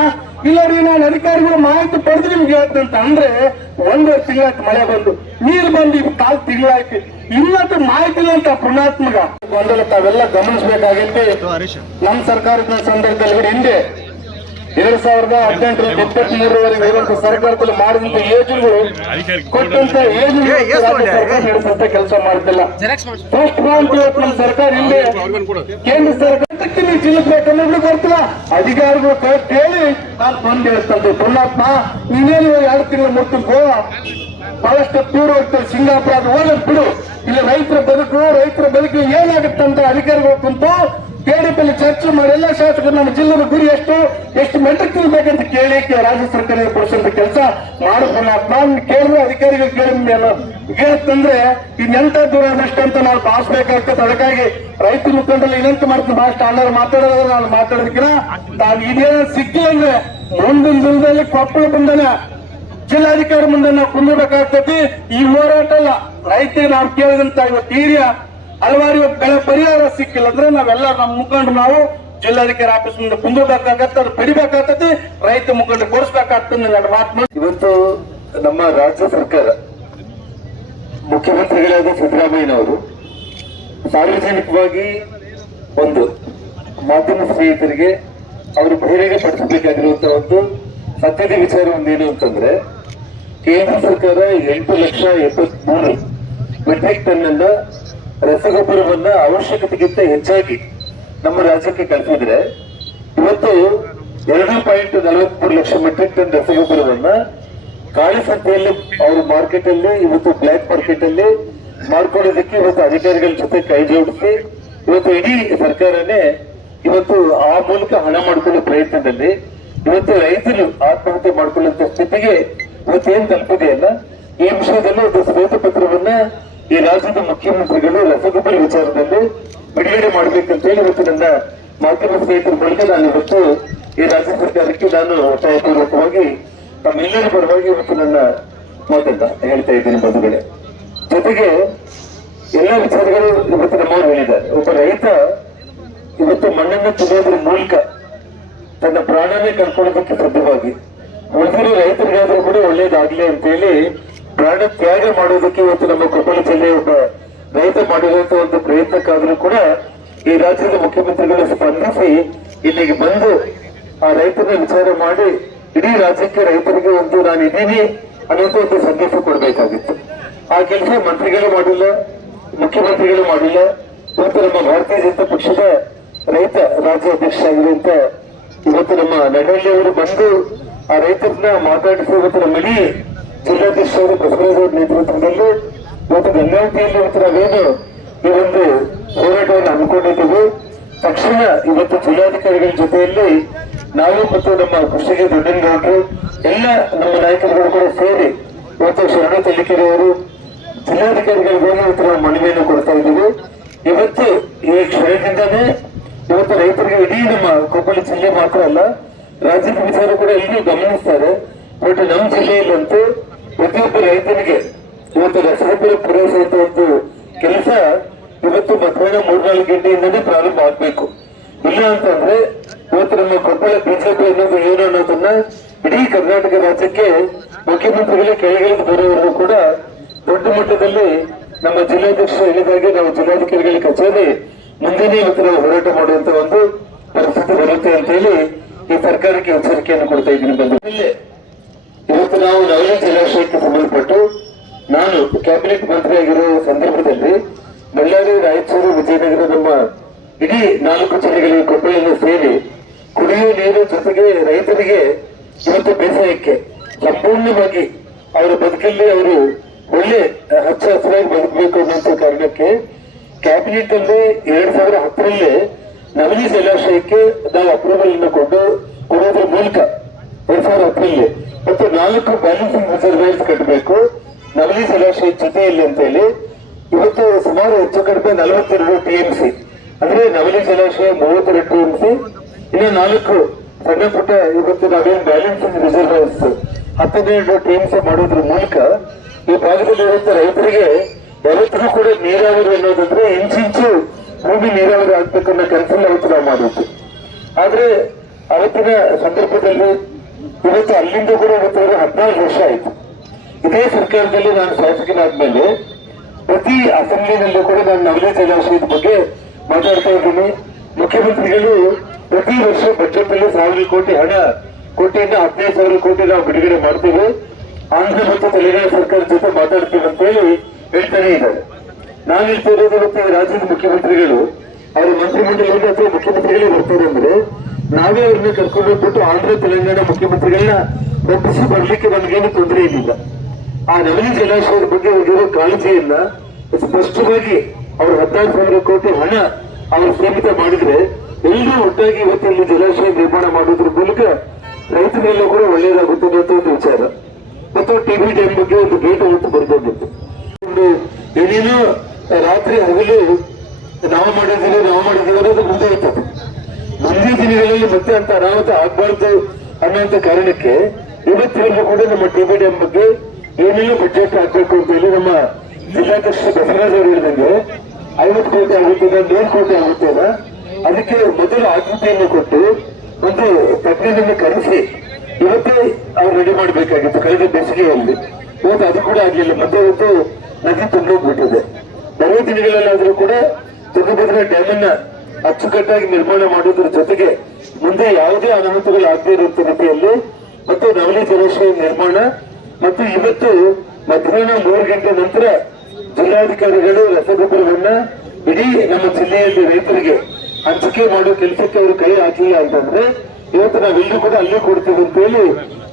ಇಲ್ಲ ರೀ ನಾನು ಅಧಿಕಾರಿಗಳು ಮಾಹಿತಿ ಪಡೆದು ನಿಮ್ಗೆ ಹೇಳ್ತಂತ. ಅಂದ್ರೆ 1 ತಿಂಗಳಾಯ್ತು ಮಳೆ ಬಂದು, ನೀರು ಬಂದು ಈಗ 4 ತಿಂಗಳಾಯ್ತು, ಇನ್ನೊಂದು ಮಾಹಿತಿ ಇಲ್ಲ ಅಂತ ಪುಣಾತ್ಮಕ ಗೊಂದಲ ತಾವೆಲ್ಲ ಗಮನಿಸಬೇಕಾಗಿತ್ತು. ನಮ್ಮ ಸರ್ಕಾರದ ಸಂದರ್ಭದಲ್ಲಿ ಹಿಂದೆ 2018 ರಿಂದ 23ರವರೆಗೆ ಇರುವಂತ ಸರ್ಕಾರದಲ್ಲಿ ಮಾಡಿದಂತ ಯೋಜನೆಗಳು ಕೊಟ್ಟಂತ ಯೋಜನೆ ಕೆಲಸ ಮಾಡ್ತಿಲ್ಲ. ಫಸ್ಟ್ ಬ್ರಾಂಚ್ ನಮ್ಮ ಸರ್ಕಾರ ಹಿಂದೆ ಕೇಂದ್ರ ಸರ್ಕಾರಕ್ಕೆ ನೀವು ಜಿಲ್ಲಬೇಕನ್ನೋದು ಬರ್ತಿಲ್ಲ. ಅಧಿಕಾರಿಗಳು ಕರೆಕ್ಟ್ ಹೇಳಿ ನಾನು ಬಂದು ಹೇಳ್ತಂತೆ, ಪುಣ್ಣಪ್ಪ ನೀನೇನು 2 ತಿಂಗಳು ಮುಟ್ಟು ಗೋವಾ ಬಹಳಷ್ಟು ದೂರ ಹೋಗ್ತಾರೆ, ಸಿಂಗಾಪುರ ಅದು ಹೋಗೋದು ಬಿಡು. ಇಲ್ಲಿ ರೈತರ ಬದುಕು ಏನಾಗುತ್ತಂತ ಅಧಿಕಾರಿಗಳು ಕುಂತು KDP ಚರ್ಚೆ ಮಾಡಿ ಎಲ್ಲ ಶಾಸಕರು ನಮ್ಮ ಜಿಲ್ಲೆಯ ಗುರಿ ಎಷ್ಟು ಮೆಟ್ರಿಕ್ ಬೇಕಂತ ಕೇಳಿ ರಾಜ್ಯ ಸರ್ಕಾರ ಕೊಡಿಸುವಂತ ಕೆಲಸ ಮಾಡಬೇಕು. ನಾನು ಕೇಳಿದ್ರೆ ಅಧಿಕಾರಿಗಳು ಕೇಳುತ್ತಂದ್ರೆ ಇನ್ನೆಂತ ದೂರ ಅದಷ್ಟು ಅಂತ ನಾವು ಭಾವಿಸ್ಬೇಕಾಗ್ತದೆ. ಅದಕ್ಕಾಗಿ ರೈತ ಮುಖಂಡರಲ್ಲಿ ಇನ್ನಂತ ಮಾಡ್ತೀನಿ, ಭಾಷೆ ಅಣ್ಣರು ಮಾತಾಡೋದ್ರೆ ನಾನು ಮಾತಾಡೋದಕ್ಕಿಂತ ನಾನು ಇದೇನು ಸಿಕ್ಕಿಲ್ಲ ಅಂದ್ರೆ ಮುಂದಿನ ದಿನದಲ್ಲಿ ಕೊಪ್ಪಳ ಬಂದನ ಜಿಲ್ಲಾಧಿಕಾರಿ ಮುಂದೆ ನಾವು ಕುಂದಬೇಕಾಗ್ತತಿ. ಈ ಹೋರಾಟ ಅಲ್ಲ, ರೈತರಿಗೆ ನಾವು ಕೇಳಿದಂತ ಇವತ್ತು ಹಿರಿಯ ಹಲವಾರು ಬೆಳೆ ಪರಿಹಾರ ಸಿಕ್ಕಿಲ್ಲ ಅಂದ್ರೆ ನಾವೆಲ್ಲ ನಮ್ಮ ಮುಖಂಡರು ನಾವು ಜಿಲ್ಲಾಧಿಕಾರಿ ಆಫೀಸ್ ಮುಂದೆ ಕುಂದಬೇಕಾಗತ್ತೆ, ಅದು ಪಡಿಬೇಕಾಗ್ತತಿ, ರೈತ ಮುಖಂಡರು ಕೊಡಿಸ್ಬೇಕಾಗ್ತದೆ. ನನ್ನ ಮಾತು ಇವತ್ತು ನಮ್ಮ ರಾಜ್ಯ ಸರ್ಕಾರ ಮುಖ್ಯಮಂತ್ರಿಗಳಾದ ಸಿದ್ದರಾಮಯ್ಯನವರು ಸಾರ್ವಜನಿಕವಾಗಿ ಒಂದು ಮಾಧ್ಯಮ ಸ್ನೇಹಿತರಿಗೆ ಅವರು ಬಹಿರಂಗಪಡಿಸಬೇಕಾಗಿರುವಂತಹ ಒಂದು ಸತ್ಯದ ವಿಚಾರ ಒಂದೇನು ಅಂತಂದ್ರೆ, ಕೇಂದ್ರ ಸರ್ಕಾರ 8,73,000 ಮೆಟ್ರಿಕ್ ಟನ್ ಅನ್ನ ರಸಗೊಬ್ಬರವನ್ನ ಅವಶ್ಯಕತೆಗಿಂತ ಹೆಚ್ಚಾಗಿ ನಮ್ಮ ರಾಜ್ಯಕ್ಕೆ ಕಳಿಸಿದ್ರೆ, ಇವತ್ತು 2.43 ಲಕ್ಷ ಮೆಟ್ರಿಕ್ ಟನ್ ರಸಗೊಬ್ಬರವನ್ನ ಕಾಳಿ ಸಂತೆಯಲ್ಲಿ ಅವರು ಮಾರ್ಕೆಟ್ ಅಲ್ಲಿ ಇವತ್ತು ಬ್ಲಾಕ್ ಮಾರ್ಕೆಟ್ ಅಲ್ಲಿ ಮಾಡ್ಕೊಳ್ಳೋದಕ್ಕೆ ಇವತ್ತು ಅಧಿಕಾರಿಗಳ ಜೊತೆ ಕೈ ಜೋಡಿಸಿ ಇವತ್ತು ಇಡೀ ಸರ್ಕಾರನೇ ಇವತ್ತು ಆ ಮೂಲಕ ಹಣ ಮಾಡಿಕೊಳ್ಳೋ ಪ್ರಯತ್ನದಲ್ಲಿ ಇವತ್ತು ರೈತರು ಆತ್ಮಹತ್ಯೆ ಮಾಡಿಕೊಳ್ಳುವಂತ ಸ್ಥಿತಿಗೆ ಇವತ್ತೇನ್ ತಲುಪಿದೆಯಲ್ಲ, ಈ ವಿಷಯದಲ್ಲಿ ಒಂದು ಶ್ವೇತ ಪತ್ರವನ್ನ ಈ ರಾಜ್ಯದ ಮುಖ್ಯಮಂತ್ರಿಗಳು ರಸಗೊಬ್ಬರ ವಿಚಾರದಲ್ಲಿ ಬಿಡುಗಡೆ ಮಾಡಬೇಕಂತ ಹೇಳಿ ಇವತ್ತು ನನ್ನ ಮಾಧ್ಯಮ ಸ್ನೇಹಿತರ ಮೂಲಕ ನಾನು ಇವತ್ತು ಈ ರಾಜ್ಯ ಸರ್ಕಾರಕ್ಕೆ ನಾನು ಒತ್ತಾಯಪೂರ್ವಕವಾಗಿ ತಮ್ಮೆಲ್ಲರ ಪರವಾಗಿ ಇವತ್ತು ನನ್ನ ಮಾತನ್ನ ಹೇಳ್ತಾ ಇದ್ದೀನಿ ಬಂಧುಗಳೇ. ಜೊತೆಗೆ ಎಲ್ಲ ವಿಚಾರಗಳು ಇವತ್ತು ನಮ್ಮವರು ಹೇಳಿದ್ದಾರೆ. ಒಬ್ಬ ರೈತ ಇವತ್ತು ಮಣ್ಣನ್ನು ತುಳಿಯೋದ್ರ ಮೂಲಕ ತನ್ನ ಪ್ರಾಣನೇ ಕಳ್ಕೊಳ್ಳೋದಕ್ಕೆ ಸಿದ್ಧವಾಗಿ, ಉಳಿದಿರೋ ರೈತರಿಗಾದ್ರೂ ಕೂಡ ಒಳ್ಳೇದಾಗ್ಲಿ ಅಂತ ಹೇಳಿ ಪ್ರಾಣ ತ್ಯಾಗ ಮಾಡೋದಕ್ಕೆ ಇವತ್ತು ನಮ್ಮ ಕೊಪ್ಪಳ ಜಿಲ್ಲೆಯ ಒಬ್ಬ ರೈತ ಮಾಡಿರುವಂತಹ ಒಂದು ಪ್ರಯತ್ನಕ್ಕಾದ್ರೂ ಕೂಡ ಈ ರಾಜ್ಯದ ಮುಖ್ಯಮಂತ್ರಿಗಳು ಸ್ಪಂದಿಸಿ ಇಲ್ಲಿಗೆ ಬಂದು ಆ ರೈತನ ವಿಚಾರ ಮಾಡಿ ಇಡೀ ರಾಜ್ಯಕ್ಕೆ ರೈತರಿಗೆ ಒಂದು ನಾನು ಇದ್ದೀನಿ ಅನ್ನೋದು ಒಂದು ಸಂದೇಶ ಕೊಡಬೇಕಾಗಿತ್ತು. ಆ ಕೆಲಸ ಮಂತ್ರಿಗಳು ಮಾಡಿಲ್ಲ, ಮುಖ್ಯಮಂತ್ರಿಗಳು ಮಾಡಿಲ್ಲ. ಇವತ್ತು ನಮ್ಮ ಭಾರತೀಯ ಜನತಾ ಪಕ್ಷದ ರೈತ ರಾಜ್ಯ ಅಧ್ಯಕ್ಷ ಆಗಿರುವಂತ ಇವತ್ತು ನಮ್ಮ ನಡಹಳ್ಳಿ ಅವರು ಬಂದು ಆ ರೈತರನ್ನ ಮಾತಾಡಿಸಿ ಇವತ್ತು ನಮ್ಮ ಇಡೀ ಜಿಲ್ಲಾಧ್ಯಕ್ಷರು ಬಸವರಾಜ್ ಅವರ ನೇತೃತ್ವದಲ್ಲಿ ಇವತ್ತು ಗಂಗಾವತಿಯಲ್ಲಿ ಇವತ್ತು ನಾವೇನು ಈ ಒಂದು ಹೋರಾಟವನ್ನು ಹಮ್ಮಿಕೊಂಡಿದ್ದೀವಿ. ತಕ್ಷಣ ಇವತ್ತು ಜಿಲ್ಲಾಧಿಕಾರಿಗಳ ಜೊತೆಯಲ್ಲಿ ನಾವು ಮತ್ತು ನಮ್ಮ ಕೃಷಿಗೆ ದೊಡ್ಡನಗೌಡರು ಎಲ್ಲ ನಮ್ಮ ನಾಯಕರುಗಳು ಕೂಡ ಸೇರಿ ಇವತ್ತು ಶರಣ ತಳ್ಳಿಕೆರೆ ಅವರು ಜಿಲ್ಲಾಧಿಕಾರಿಗಳಿಗೆ ಇವತ್ತು ನಾವು ಮನವಿಯನ್ನು ಕೊಡ್ತಾ ಇದ್ದೀವಿ. ಇವತ್ತು ಈ ಕ್ಷಣದಿಂದಾನೇ ಇವತ್ತು ರೈತರಿಗೆ ಇಡೀ ನಮ್ಮ ಕೊಪ್ಪಳ ಜಿಲ್ಲೆ ಮಾತ್ರ ಅಲ್ಲ, ರಾಜ್ಯದ ವಿಚಾರ ಕೂಡ ಎಲ್ಲರೂ ಗಮನಿಸ್ತಾರೆ. ಬಟ್ ನಮ್ಮ ಜಿಲ್ಲೆಯಲ್ಲಂತೂ ಪ್ರತಿಯೊಬ್ಬ ರೈತನಿಗೆ ಇವತ್ತು ರಸಗೊಬ್ಬರ ಪೂರೈಸುವಂತ ಒಂದು ಕೆಲಸ ಇವತ್ತು ಮಧ್ಯಾಹ್ನ 3-4 ಗಂಟೆಯಿಂದನೇ ಪ್ರಾರಂಭ ಆಗ್ಬೇಕು. ಇಲ್ಲ ಅಂತಂದ್ರೆ ಇವತ್ತು ನಮ್ಮ ಕೊಪ್ಪಳ ಬಿಜೆಪಿ ಅನ್ನೋದು ಏನು ಅನ್ನೋದನ್ನ ಇಡೀ ಕರ್ನಾಟಕ ರಾಜ್ಯಕ್ಕೆ ಮುಖ್ಯಮಂತ್ರಿಗಳೇ ಕೆಳಗಿಳಿದು ಬರೋವರೆಗೂ ಕೂಡ ದೊಡ್ಡ ಮಟ್ಟದಲ್ಲಿ ನಮ್ಮ ಜಿಲ್ಲಾಧ್ಯಕ್ಷರು ಹೇಳಿದಾಗೆ ನಾವು ಜಿಲ್ಲಾಧಿಕಾರಿಗಳ ಕಚೇರಿ ಮುಂದೆನೇ ಇವತ್ತು ನಾವು ಹೋರಾಟ ಮಾಡುವಂತ ಒಂದು ಪರಿಸ್ಥಿತಿ ಬರುತ್ತೆ ಅಂತ ಹೇಳಿ ಈ ಸರ್ಕಾರಕ್ಕೆ ಎಚ್ಚರಿಕೆಯನ್ನು ಕೊಡ್ತಾ ಇದ್ದೀನಿ. ಬಂದಲ್ಲಿ ಇವತ್ತು ನಾವು ನವಲಿ ಜಲಾಶಯಕ್ಕೆ ಸಂಬಂಧಪಟ್ಟು ನಾನು ಕ್ಯಾಬಿನೆಟ್ ಮಂತ್ರಿ ಆಗಿರೋ ಸಂದರ್ಭದಲ್ಲಿ ಬಳ್ಳಾರಿ, ರಾಯಚೂರು, ವಿಜಯನಗರ ನಮ್ಮ ಇಡೀ 4 ಜಿಲ್ಲೆಗಳಿಗೆ ಕೊಪ್ಪಳವನ್ನು ಸೇರಿ ಕುಡಿಯುವ ನೀರು ಜೊತೆಗೆ ರೈತರಿಗೆ ಇವತ್ತು ಬೇಸಾಯಕ್ಕೆ ಸಂಪೂರ್ಣವಾಗಿ ಅವರ ಬದುಕಲ್ಲಿ ಅವರು ಒಳ್ಳೆ ಹಚ್ಚ ಹಸಿರಾಗಿ ಬದುಕಬೇಕು ಅನ್ನುವಂಥ ಕಾರಣಕ್ಕೆ ಕ್ಯಾಬಿನೆಟ್ ಅಲ್ಲಿ 2010 ನವಲಿ ಜಲಾಶಯಕ್ಕೆ ನಾವು ಅಪ್ರೂವಲ್ ಅನ್ನು ಕೊಡೋದ್ರ ಮೂಲಕ 2010 ಮತ್ತು 4 ಬ್ಯಾಲೆನ್ಸಿಂಗ್ ರಿಸರ್ವೇರ್ಸ್ ಕಟ್ಟಬೇಕು ನವಲಿ ಜಲಾಶಯ ಜೊತೆಯಲ್ಲಿ ಅಂತ ಹೇಳಿ ಇವತ್ತು ಸುಮಾರು ಹೆಚ್ಚು ಕಡಿಮೆ 42 TMC ಅಂದ್ರೆ ನವಲಿ ಜಲಾಶಯ 32 TMC, ಇನ್ನು 4 ಸಣ್ಣ ಪುಟ್ಟ ಇವತ್ತು ನಾವೇನು ಬ್ಯಾಲೆನ್ಸಿಂಗ್ ರಿಸರ್ವೇರ್ಸ್ 12 TMC ಮಾಡೋದ್ರ ಮೂಲಕ ಈ ಭಾಗದಲ್ಲಿರುವಂತ ರೈತರಿಗೆ ಯಾವತ್ತಿಗೂ ಕೂಡ ನೀರಾವರಿ ಅನ್ನೋದಂದ್ರೆ ಇಂಚಿಂಚು ಭೂಮಿ ನೀರಾವರಿ ಆಗ್ಬೇಕನ್ನೋ ಕೆಲಸ ಅವತ್ತು ನಾವು ಮಾಡಿದ್ವಿ. ಆದ್ರೆ ಅವತ್ತಿನ ಸಂದರ್ಭದಲ್ಲಿ ಇವತ್ತು ಅಲ್ಲಿಂದ ಕೂಡ ಇವತ್ತು 14 ವರ್ಷ ಆಯ್ತು. ಇದೇ ಸರ್ಕಾರದಲ್ಲಿ ನಾನು ಶಾಸಕನಾದ್ಮೇಲೆ ಪ್ರತಿ ಅಸೆಂಬ್ಲಿನಲ್ಲೂ ಕೂಡ ನಾನು ನವಲಿ ಜಲಾಶಯದ ಬಗ್ಗೆ ಮಾತಾಡ್ತಾ ಇದ್ದೀನಿ. ಮುಖ್ಯಮಂತ್ರಿಗಳು ಪ್ರತಿ ವರ್ಷ ಬಜೆಟ್ ಅಲ್ಲಿ 1,000 ಕೋಟಿ ಕೋಟಿಯಿಂದ 15,000 ಕೋಟಿ ನಾವು ಬಿಡುಗಡೆ ಮಾಡ್ತೀವಿ, ಆಂಧ್ರ ಮತ್ತು ತೆಲಂಗಾಣ ಸರ್ಕಾರ ಜೊತೆ ಮಾತಾಡ್ತೀವಿ ಅಂತ ಹೇಳಿ ಹೇಳ್ತಾನೆ ಇದ್ದಾರೆ. ನಾನು ಹೇಳ್ತಾ ಇರೋದು ಇವತ್ತು ರಾಜ್ಯದ ಮುಖ್ಯಮಂತ್ರಿಗಳು ಅವರ ಮಂತ್ರಿಮಂಡಲವನ್ನು ಅಥವಾ ಮುಖ್ಯಮಂತ್ರಿಗಳೇ ಬರ್ತಾರೆ ಅಂದ್ರೆ ನಾವೇ ಅವ್ರನ್ನ ಕರ್ಕೊಂಡು ಹೋಗ್ಬಿಟ್ಟು ಆಂಧ್ರ ತೆಲಂಗಾಣ ಮುಖ್ಯಮಂತ್ರಿಗಳನ್ನ ಒಪ್ಪಿಸಿ ಬರ್ಲಿಕ್ಕೆ ನಮಗೇನು ತೊಂದರೆ ಏನಿಲ್ಲ. ಆ ನವಲಿ ಜಲಾಶಯದ ಬಗ್ಗೆ ಅವರಿಗಿರೋ ಕಾಳಜಿಯನ್ನ ಸ್ಪಷ್ಟವಾಗಿ ಅವರು 16,000 ಕೋಟಿ ಹಣ ಅವರು ಸೀಮಿತ ಮಾಡಿದ್ರೆ ಎಲ್ಲರೂ ಒಟ್ಟಾಗಿ ಇವತ್ತು ಇಲ್ಲಿ ಜಲಾಶಯ ನಿರ್ಮಾಣ ಮಾಡೋದ್ರ ಮೂಲಕ ರೈತರೆಲ್ಲ ಕೂಡ ಒಳ್ಳೆಯದಾಗುತ್ತೆ ಅನ್ನೋ ಒಂದು ವಿಚಾರ. ಮತ್ತು ಟಿಬಿ ಡ್ಯಾಮ್ ಬಗ್ಗೆ ಒಂದು ಗೇಟ್ ಹೊತ್ತು ಬರ್ಕೊಂಡಿತ್ತು. ಒಂದು ಏನೇನೋ ರಾತ್ರಿ ಹಗಲು ನಾವು ಮಾಡಿದ್ದೀವಿ ಅನ್ನೋದು ಮುಂದೆ ಇರ್ತದೆ. ಮುಂದಿನ ದಿನಗಳಲ್ಲಿ ಮತ್ತೆ ಅಂತ ಅನಾಹುತ ಆಗ್ಬಾರ್ದು ಅನ್ನೋಂಥ ಕಾರಣಕ್ಕೆ ಇವತ್ತಿಗೂ ಕೂಡ ನಮ್ಮ ಟಿಬಿ ಡ್ಯಾಮ್ ಬಗ್ಗೆ ಏನೇನೋ ಬಜೆಟ್ ಹಾಕ್ಬೇಕು ಅಂತ ಹೇಳಿ ನಮ್ಮ ಜಿಲ್ಲಾಧ್ಯಕ್ಷ ಬಸವರಾಜ್ ಅವರು ಹೇಳಿದಂಗೆ 50 ಕೋಟಿ ಆಗುತ್ತದೆ, 100 ಕೋಟಿ ಆಗುತ್ತದೆ. ಅದಕ್ಕೆ ಮೊದಲು ಆದ್ಯತೆಯನ್ನು ಕೊಟ್ಟು ಒಂದು ತಜ್ಞರನ್ನು ಕರೆಸಿ ಇವತ್ತೇ ಅವ್ರು ರೆಡಿ ಮಾಡಬೇಕಾಗಿತ್ತು ಕಳೆದ ಬೇಸಿಗೆಯಲ್ಲಿ. ಇವತ್ತು ಅದು ಕೂಡ ಆಗಲಿಲ್ಲ. ಮತ್ತೆ ಇವತ್ತು ನದಿ ತುಂಬೋಗ್ಬಿಟ್ಟಿದೆ. ಬರುವ ದಿನಗಳಲ್ಲಾದ್ರೂ ಕೂಡ ತುಂಗಭದ್ರಾ ಡ್ಯಾಮ್ ಅನ್ನ ಅಚ್ಚುಕಟ್ಟಾಗಿ ನಿರ್ಮಾಣ ಮಾಡೋದ್ರ ಜೊತೆಗೆ ಮುಂದೆ ಯಾವುದೇ ಅನಾಹುತಗಳು ಆಗದೇ ಇರುವಂತ ರೀತಿಯಲ್ಲಿ ಮತ್ತು ನವಲಿ ಜಲಾಶಯ ನಿರ್ಮಾಣ ಮತ್ತು ಇವತ್ತು ಮಧ್ಯಾಹ್ನ 3 ಗಂಟೆ ನಂತರ ಜಿಲ್ಲಾಧಿಕಾರಿಗಳು ರಸಗೊಬ್ಬರವನ್ನ ಇಡೀ ನಮ್ಮ ಜಿಲ್ಲೆಯಲ್ಲಿ ರೈತರಿಗೆ ಹಂಚಿಕೆ ಮಾಡೋ ಕೆಲಸಕ್ಕೆ ಅವರು ಕೈ ಹಾಕಿಲ್ಲ ಅಂತಂದ್ರೆ ಇವತ್ತು ನಾವೆಲ್ಲರೂ ಕೂಡ ಅಲ್ಲೇ ಕೊಡ್ತೀವಿ ಅಂತ ಹೇಳಿ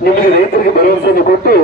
ನಿಮಗೆ ರೈತರಿಗೆ ಭರವಸೆಯನ್ನು ಕೊಟ್ಟು